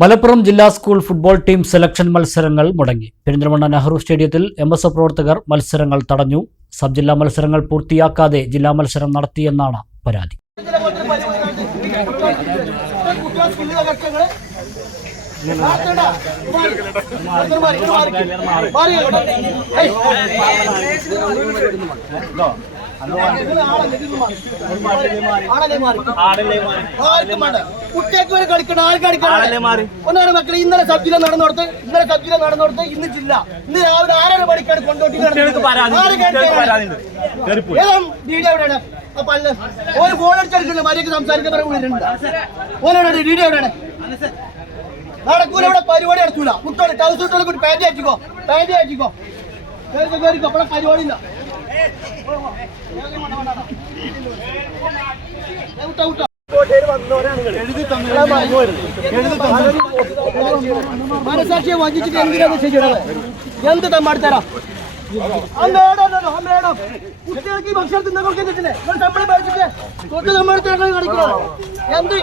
മലപ്പുറം ജില്ലാ school football team selection മത്സരങ്ങൾ മുടങ്ങി. പെരിന്തൽമണ്ണ നെഹ്റു സ്റ്റേഡിയത്തിൽ എം എസ് പ്രവർത്തകർ മത്സരങ്ങൾ തടഞ്ഞു. സബ് ജില്ലാ മത്സരങ്ങൾ പൂർത്തിയാക്കാതെ ജില്ലാ മത്സരം നടത്തിയെന്നാണ് പരാതി. കുട്ടിയൊക്കെ വരെ കളിക്കണം ആര് കളിക്കണം ഒന്നാണ് മക്കളെ ഇന്നലെ സബ്ജില നടന്നോടത്ത് ഇന്നലെ സബ്ജില നടന്നോടത്ത് ഇന്ന് ജില്ല. ഇന്ന് രാവിലെ ആരര മണിക്കാണ് കൊണ്ടോട്ടി വീഡിയോ എവിടെയാണ്? ഒരു ഫോൺ അടിച്ചെടുക്കില്ല മര്യാദയ്ക്ക് സംസാരിക്കാൻ പറയുന്നുണ്ട് ഓനോട് വീഡിയോ എവിടെയാണ്? നടക്കൂല ഇവിടെ പരിപാടി നടക്കൂല കുട്ടികൾ ടൗസ് കുട്ടികളെ കൂടി പാന്റി അയച്ചിക്കോ കയറി കയറിക്കോ അപ്പോഴെ പരിപാടി ഇല്ല. മനസാക്ഷിയെ വഞ്ചിച്ചിട്ട് എന്തിനാണ് ചെയ്യണത് എന്ത് തമ്മാടിത്തരാ കുട്ടികൾക്ക് ഈ ഭക്ഷണം തിന്നാൻ കൊടുക്കുന്നില്ലേ നമ്മളെ പഠിച്ചിട്ട് തൊട്ട് തമ്മാടിത്തരാണ് കളിക്കണോ എന്ത്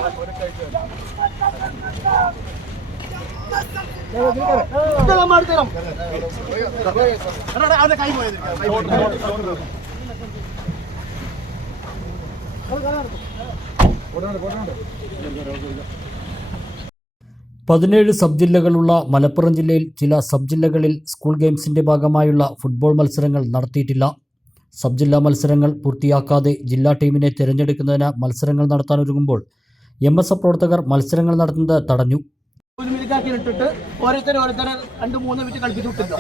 പതിനേഴ് സബ് ജില്ലകളുള്ള മലപ്പുറം ജില്ലയിൽ ചില സബ് ജില്ലകളിൽ സ്കൂൾ ഗെയിംസിന്റെ ഭാഗമായുള്ള ഫുട്ബോൾ മത്സരങ്ങൾ നടത്തിയിട്ടില്ല. സബ് ജില്ലാ മത്സരങ്ങൾ പൂർത്തിയാക്കാതെ ജില്ലാ ടീമിനെ തിരഞ്ഞെടുക്കുന്നതിന് മത്സരങ്ങൾ നടത്താനൊരുങ്ങുമ്പോൾ എം എസ് എഫ് പ്രവർത്തകർ മത്സരങ്ങൾ നടത്തുന്നത് തടഞ്ഞു. ഒരു മിനിറ്റാക്കി ഇട്ടിട്ട് ഓരോരുത്തരെ ഓരോരുത്തരെ രണ്ട് മൂന്ന് മിനിറ്റ് കളിപ്പിച്ച് വിട്ടില്ല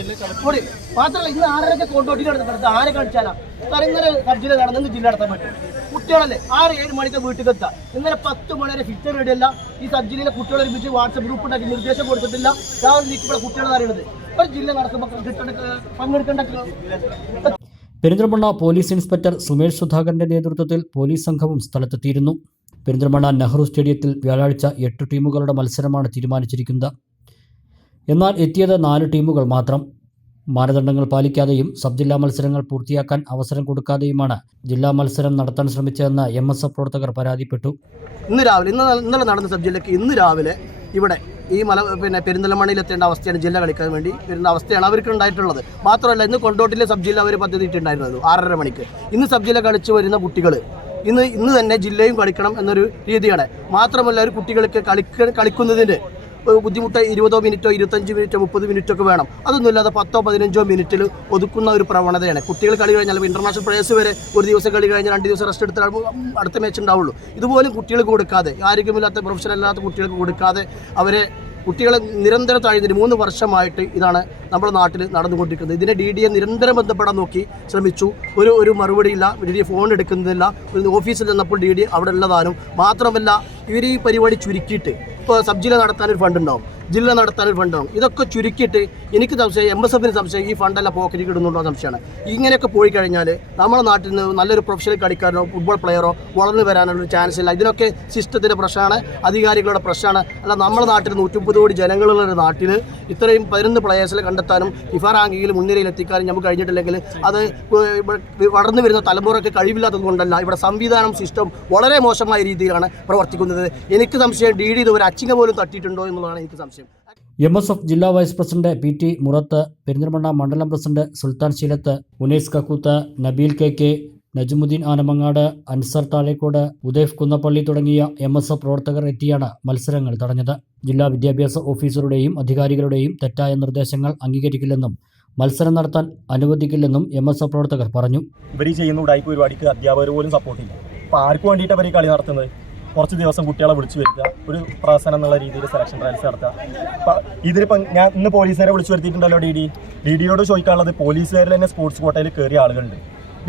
മാത്രമല്ല ഇന്ന് ആരൊക്കെ കൊണ്ടോട്ടി നടന്നിട്ട് ആരെ കളിച്ചാലാ? കാരണം ഇന്നലെ നടന്നെന്ന് ജില്ല നടത്താൻ പറ്റും. കുട്ടികളല്ലേ ആറ് ഏഴ് മണിക്ക് വീട്ടിൽ എത്താം ഇന്നലെ പത്ത് മണി വരെ ഫിക്സർ റെഡിയല്ല ഈ സബ്ജിലിലെ കുട്ടികളെ ഒരുമിച്ച് വാട്സപ്പ് ഗ്രൂപ്പ് ഉണ്ടാക്കി നിർദ്ദേശം കൊടുത്തിട്ടില്ല. രാവിലെ നീക്കുമ്പോൾ കുട്ടികളെ അറിയണത്. ഒരു ജില്ല കിട്ടേണ്ട പങ്കെടുക്കേണ്ട പെരിന്തൽമണ്ണ പോലീസ് ഇൻസ്പെക്ടർ സുമേഷ് സുധാകരന്റെ നേതൃത്വത്തിൽ പോലീസ് സംഘവും സ്ഥലത്തെത്തിയിരുന്നു. പെരിന്തൽമണ്ണ നെഹ്റു സ്റ്റേഡിയത്തിൽ വ്യാഴാഴ്ച എട്ട് ടീമുകളുടെ മത്സരമാണ് തീരുമാനിച്ചിരിക്കുന്നത്. എന്നാൽ എത്തിയത് നാല് ടീമുകൾ മാത്രം. മാനദണ്ഡങ്ങൾ പാലിക്കാതെയും സബ് ജില്ലാ മത്സരങ്ങൾ പൂർത്തിയാക്കാൻ അവസരം കൊടുക്കാതെയുമാണ് ജില്ലാ മത്സരം നടത്താൻ ശ്രമിച്ചതെന്ന് എം എസ് എഫ് പ്രവർത്തകർ പരാതിപ്പെട്ടു. ഇന്ന് രാവിലെ ഇന്ന് ഇന്നലെ നടന്ന സബ് ജില്ലയ്ക്ക് ഇന്ന് രാവിലെ ഇവിടെ ഈ മല പിന്നെ പെരിന്തൽമണ്ണയിൽ എത്തേണ്ട അവസ്ഥയാണ് ജില്ല കളിക്കാൻ വേണ്ടി വരുന്ന അവസ്ഥയാണ് അവർക്ക് ഉണ്ടായിട്ടുള്ളത്. മാത്രമല്ല ഇന്ന് കൊണ്ടോട്ടിലെ സബ് ജില്ല അവർ പദ്ധതി ഇട്ടുണ്ടായിരുന്നത് ആറര മണിക്ക്. ഇന്ന് സബ് ജില്ല കളിച്ച് വരുന്ന കുട്ടികൾ ഇന്ന് ഇന്ന് തന്നെ ജില്ലയും കളിക്കണം എന്നൊരു രീതിയാണ്. മാത്രമല്ല ഒരു കുട്ടികൾക്ക് കളിക്ക കളിക്കുന്നതിന് ബുദ്ധിമുട്ട് ഇരുപതോ മിനിറ്റോ ഇരുപത്തഞ്ച് മിനിറ്റോ മുപ്പത് മിനിറ്റോ ഒക്കെ വേണം. അതൊന്നുമില്ലാതെ പത്തോ പതിനഞ്ചോ മിനിറ്റിൽ ഒതുക്കുന്ന ഒരു പ്രവണതയാണ്. കുട്ടികൾ കളി കഴിഞ്ഞാൽ ഇന്റർനാഷണൽ പ്ലേയേഴ്സ് വരെ ഒരു ദിവസം കളി കഴിഞ്ഞാൽ രണ്ട് ദിവസം റെസ്റ്റ് എടുത്താൽ അടുത്ത മാച്ച് ഉണ്ടാവുള്ളൂ. ഇതുപോലും കുട്ടികൾക്ക് കൊടുക്കാതെ ആരോഗ്യമില്ലാത്ത പ്രൊഫഷണൽ അല്ലാത്ത കുട്ടികൾക്ക് കൊടുക്കാതെ അവരെ കുട്ടികളെ നിരന്തരം താഴ്ന്നിട്ട് മൂന്ന് വർഷമായിട്ട് ഇതാണ് നമ്മുടെ നാട്ടിൽ നടന്നുകൊണ്ടിരിക്കുന്നത്. ഇതിനെ ഡി ഡി എ നിരന്തരം ബന്ധപ്പെടാൻ നോക്കി ശ്രമിച്ചു. ഒരു ഒരു മറുപടിയില്ല. ഡി ഡി ഫോൺ എടുക്കുന്നില്ല. ഓഫീസിൽ നിന്നപ്പോൾ ഡി ഡി അവിടെ ഉള്ളതാനും. മാത്രമല്ല ഇവർ ഈ പരിപാടി ചുരുക്കിയിട്ട് ഇപ്പോൾ സബ്ജില നടത്താൻ ഒരു ഫണ്ട് ഉണ്ടാവും. ജില്ല നടത്താൻ ഒരു ഫണ്ട് ഇതൊക്കെ ചുരുക്കിയിട്ട് എനിക്ക് സംശയം എം എസ് എഫിന് സംശയം ഈ ഫണ്ടെല്ലാം പോക്കറ്റിൽ ഇടുന്നുണ്ടോ സംശയമാണ്. ഇങ്ങനെയൊക്കെ പോയി കഴിഞ്ഞാൽ നമ്മുടെ നാട്ടിൽ നിന്ന് നല്ലൊരു പ്രൊഫഷണൽ കളിക്കാരനോ ഫുട്ബോൾ പ്ലെയറോ വളർന്നു വരാനുള്ള ചാൻസ് ഇല്ല. ഇതിനൊക്കെ സിസ്റ്റത്തിന്റെ പ്രശ്നമാണ് അധികാരികളുടെ പ്രശ്നമാണ്. അല്ല നമ്മുടെ നാട്ടിൽ നൂറ്റിമുപ്പത് കോടി ജനങ്ങളുള്ള ഒരു നാട്ടിൽ ഇത്രയും പതിനൊന്ന് പ്ലെയേഴ്സിൽ കണ്ടെത്താനും ഫിഫ റാങ്കിങ്ങിൽ മുൻനിരയിൽ എത്തിക്കാനും നമുക്ക് കഴിഞ്ഞിട്ടില്ലെങ്കിൽ അത് വളർന്നു വരുന്ന തലമുറയ്ക്ക് കഴിവില്ലാത്തത് കൊണ്ടല്ല ഇവിടെ സംവിധാനം സിസ്റ്റം വളരെ മോശമായ രീതിയിലാണ് പ്രവർത്തിക്കുന്നത്. എനിക്ക് സംശയം ഡി ഡി ഇത് ഒരു അച്ചിങ്ങ പോലും തട്ടിയിട്ടുണ്ടോ എന്നുള്ളതാണ് എനിക്ക് സംശയം. എം എസ് എഫ് ജില്ലാ vice president P T Murath Perinthalmanna മണ്ഡലം president Sultan Sheelath Unais Kakkooth Nabeel K K Najamuddeen Anamangad Ansar Thazhekode Udayaf Kunnappally തുടങ്ങിയ എം എസ് എഫ് പ്രവർത്തകർ എത്തിയാണ് മത്സരങ്ങൾ തടഞ്ഞത്. ജില്ലാ വിദ്യാഭ്യാസ ഓഫീസറുടെയും അധികാരികളുടെയും തെറ്റായ നിർദ്ദേശങ്ങൾ അംഗീകരിക്കില്ലെന്നും മത്സരം നടത്താൻ അനുവദിക്കില്ലെന്നും എം എസ് എഫ് പ്രവർത്തകർ പറഞ്ഞു. ഇവർ ചെയ്യുന്ന ഉടായ്പ പരിപാടിക്ക് അധ്യാപകർ പോലും സപ്പോർട്ട് ചെയ്യില്ല അപ്പോൾ ആർക്ക് വേണ്ടിയിട്ട് അവർ കളി നടത്തുന്നത്? കുറച്ച് ദിവസം കുട്ടികളെ വിളിച്ചു വരുത്തുക ഒരു പ്രാസനം എന്നുള്ള രീതിയിൽ സെലക്ഷൻ ട്രയൽസ് നടത്തുക. അപ്പം ഇതിലിപ്പം ഞാൻ ഇന്ന് പോലീസുകാരെ വിളിച്ചു വരുത്തിയിട്ടുണ്ടല്ലോ ഡി ഡി. ഡി ഡിയോട് ചോദിക്കാനുള്ളത് പോലീസുകാരിൽ തന്നെ സ്പോർട്സ് കോട്ടയിൽ കയറിയ ആളുകളുണ്ട്.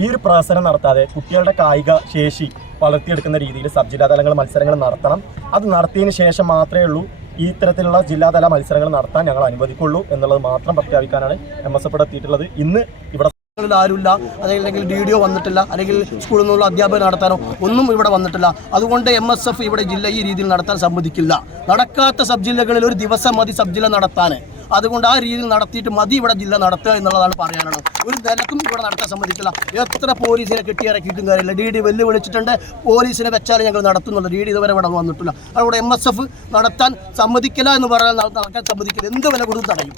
ഈ ഒരു പ്രസനം നടത്താതെ കുട്ടികളുടെ കായിക ശേഷി വളർത്തിയെടുക്കുന്ന രീതിയിൽ സബ് ജില്ലാതലങ്ങൾ മത്സരങ്ങൾ നടത്തണം. അത് നടത്തിയതിന് ശേഷം മാത്രമേ ഉള്ളൂ ഈ ഇത്തരത്തിലുള്ള ജില്ലാതല മത്സരങ്ങൾ നടത്താൻ ഞങ്ങൾ അനുവദിക്കുള്ളൂ എന്നുള്ളത് മാത്രം പ്രഖ്യാപിക്കാനാണ് എം എസ് എഫ് എത്തിയിട്ടുള്ളത്. ഇന്ന് ഇവിടെ ആരുമില്ല. അതല്ലെങ്കിൽ ഡി ഡി ഒ വന്നിട്ടില്ല. അല്ലെങ്കിൽ സ്കൂളിൽ നിന്നുള്ള അധ്യാപകർ നടത്താനോ ഒന്നും ഇവിടെ വന്നിട്ടില്ല. അതുകൊണ്ട് എം എസ് എഫ് ഇവിടെ ജില്ല ഈ രീതിയിൽ നടത്താൻ സമ്മതിക്കില്ല. നടക്കാത്ത സബ് ജില്ലകളിൽ ഒരു ദിവസം മതി സബ് ജില്ല നടത്താൻ. അതുകൊണ്ട് ആ രീതിയിൽ നടത്തിയിട്ട് മതി ഇവിടെ ജില്ല നടത്തുക എന്നുള്ളതാണ് പറയാനുള്ളത്. ഒരു നിലക്കും ഇവിടെ നടത്താൻ സമ്മതിക്കില്ല. എത്ര പോലീസിനെ കെട്ടിയിറക്കിയിട്ടും കാര്യമില്ല. ഡി ഡി വെല്ലുവിളിച്ചിട്ടുണ്ട്. പോലീസിനെ വെച്ചാൽ ഞങ്ങൾ നടത്തുന്നുള്ളൂ. ഡി ഡി ഇതുവരെ ഇവിടെ വന്നിട്ടില്ല. അതുകൊണ്ട് എം എസ് എഫ് നടത്താൻ സമ്മതിക്കില്ല എന്ന് പറയാൻ നടക്കാൻ സമ്മതിക്കില്ല. എന്ത് വില കൊടുത്ത് തടയും.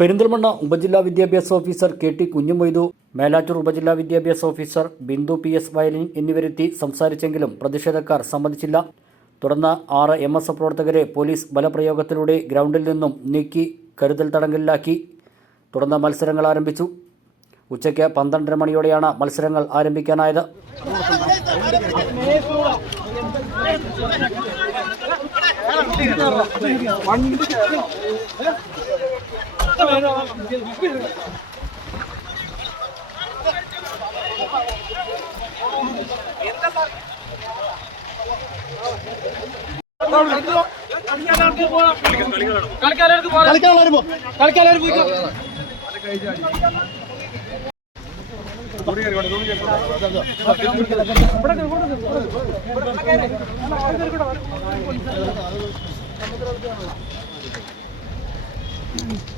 പെരിന്തൽമണ്ണ ഉപജില്ലാ വിദ്യാഭ്യാസ officer K T Kunhumoythu Melattur ഉപജില്ലാ വിദ്യാഭ്യാസ ഓഫീസർ ബിന്ദു പി എസ് വയലിൻ എന്നിവരെത്തി സംസാരിച്ചെങ്കിലും പ്രതിഷേധക്കാർ സമ്മതിച്ചില്ല. തുടർന്ന് ആറ് എം എസ് പ്രവർത്തകരെ പോലീസ് ബലപ്രയോഗത്തിലൂടെ ഗ്രൗണ്ടിൽ നിന്നും നീക്കി കരുതൽ തടങ്കലിലാക്കി. തുടർന്ന് മത്സരങ്ങൾ ആരംഭിച്ചു. ഉച്ചയ്ക്ക് പന്ത്രണ്ടര മണിയോടെയാണ് മത്സരങ്ങൾ ആരംഭിക്കാനായത്. വണ്ടി കളിക്കാനുള്ളവര് പോ കളിക്കാനുള്ളവര് പോയിക്കോ ഇവിടെ